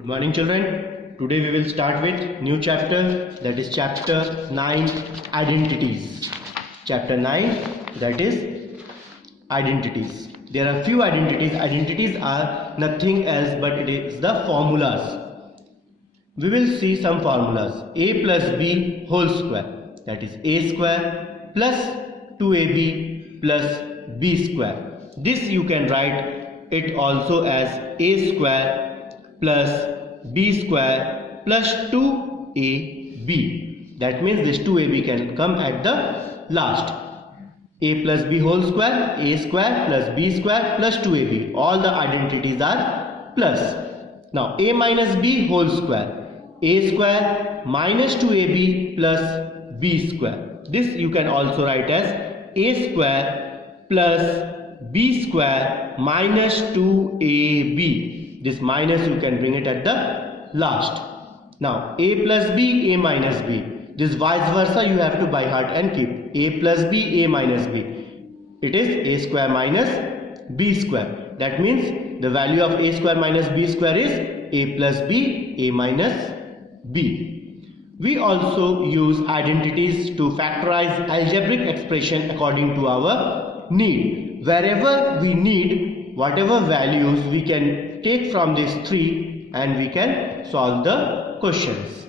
Good morning children. Today we will start with new chapter, that is chapter 9, identities. Chapter 9, that is identities. There are few identities. Identities are nothing else but it is the formulas. We will see some formulas. A plus B whole square, that is a square plus 2ab plus b square. This you can write it also as a square plus b square plus 2ab. That means this 2ab can come at the last. A plus b whole square, a square plus b square plus 2ab. All the identities are plus. Now a minus b whole square, a square minus 2ab plus b square. This you can also write as a square plus b square minus 2ab. This minus you can bring it at the last. Now a plus b, a minus b. This vice versa you have to by heart and keep. A plus b, a minus b. It is a square minus b square. That means the value of a square minus b square is a plus b, a minus b. We also use identities to factorize algebraic expression according to our need. Wherever we need whatever values, we can take from these three and we can solve the questions.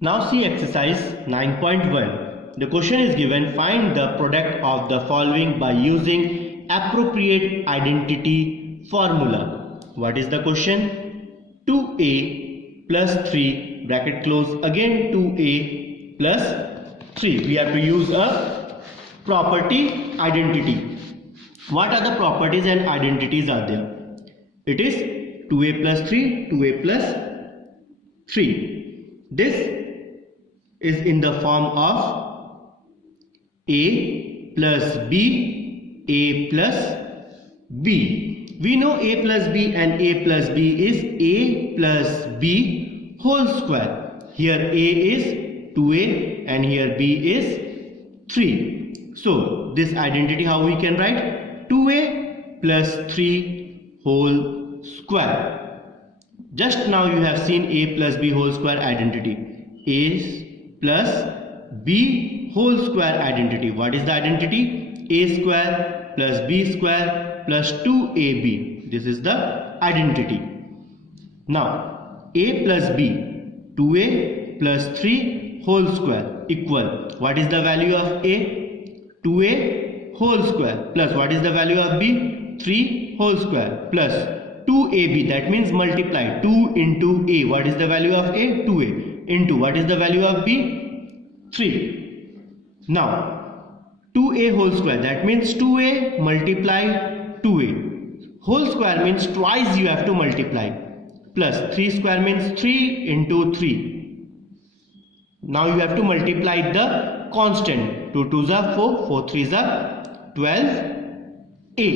Now see exercise 9.1. The question is given, find the product of the following by using appropriate identity formula. What is the question? 2a plus 3 bracket close, again 2a plus 3. We have to use a property identity. What are the properties and identities are there? It is 2a plus 3, 2a plus 3. This is in the form of a plus b, a plus b. We know a plus b and a plus b is a plus b whole square. Here a is 2a and here b is 3. So this identity how we can write? 2a plus 3 whole square. Just now you have seen a plus b whole square identity. A plus b whole square identity. What is the identity? A square plus b square plus 2ab. This is the identity. Now a plus b, 2a plus 3 whole square equal. What is the value of a? 2a whole square plus what is the value of b? 3 whole square plus 2ab. That means multiply 2 into a. What is the value of a? 2a into what is the value of b? 3. Now 2a whole square, that means 2a multiply 2a. Whole square means twice you have to multiply. Plus 3 square means 3 into 3. Now you have to multiply the constant. 2 2s are 4, 4 3s are 12a.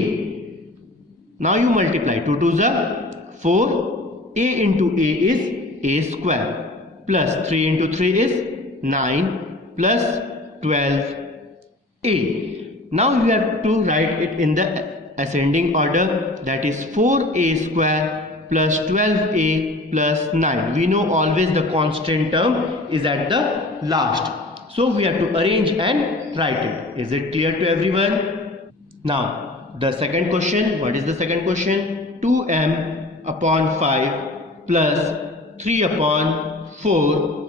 Now you multiply 2 2s are 4. A into a is a square plus 3 into 3 is 9 plus 12a. Now you have to write it in the ascending order, that is 4a square plus 12a plus 9. We know always the constant term is at the last. So we have to arrange and write it. Is it clear to everyone? Now the second question. What is the second question? 2m upon 5 plus 3 upon 4.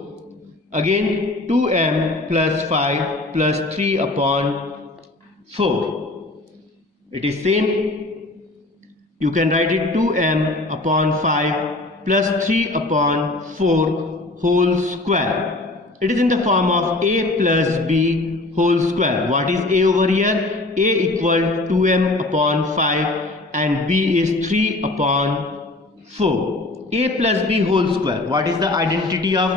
Again 2m plus 5 plus 3 upon 4. It is same. You can write it 2m upon 5 plus 3 upon 4 whole square. It is in the form of a plus b whole square. What is a over here? A equal 2m upon 5 and b is 3 upon 4. A plus b whole square. What is the identity of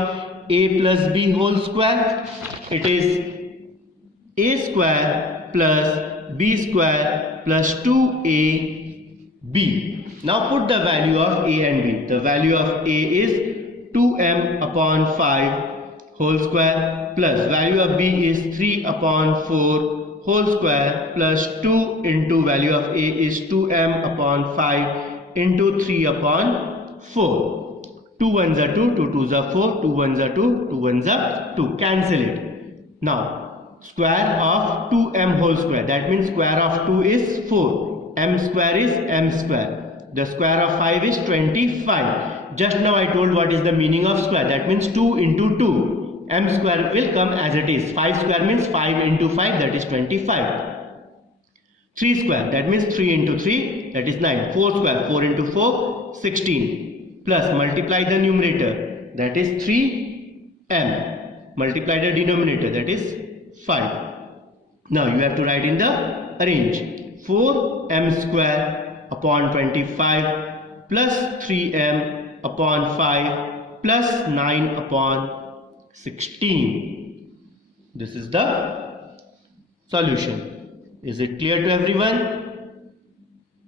a plus b whole square? It is a square plus b square plus 2ab. Now put the value of a and b. The value of a is 2m upon 5 whole square plus value of b is 3 upon 4 whole square plus 2 into value of a is 2m upon 5 into 3 upon 4. 2 ones are 2, 2 twos are 4, 2 ones are 2, 2 ones are 2. Cancel it. Now, square of 2m whole square. That means square of 2 is 4. M square is m square. The square of 5 is 25. Just now I told what is the meaning of square. That means 2 into 2. M square will come as it is. 5 square means 5 into 5, that is 25. 3 square, that means 3 into 3, that is 9. 4 square, 4 into 4, 16. Plus multiply the numerator, that is 3m. Multiply the denominator, that is 5. Now you have to write in the range. 4m square upon 25 plus 3m upon 5 plus 9 upon 16. This is the solution. Is it clear to everyone?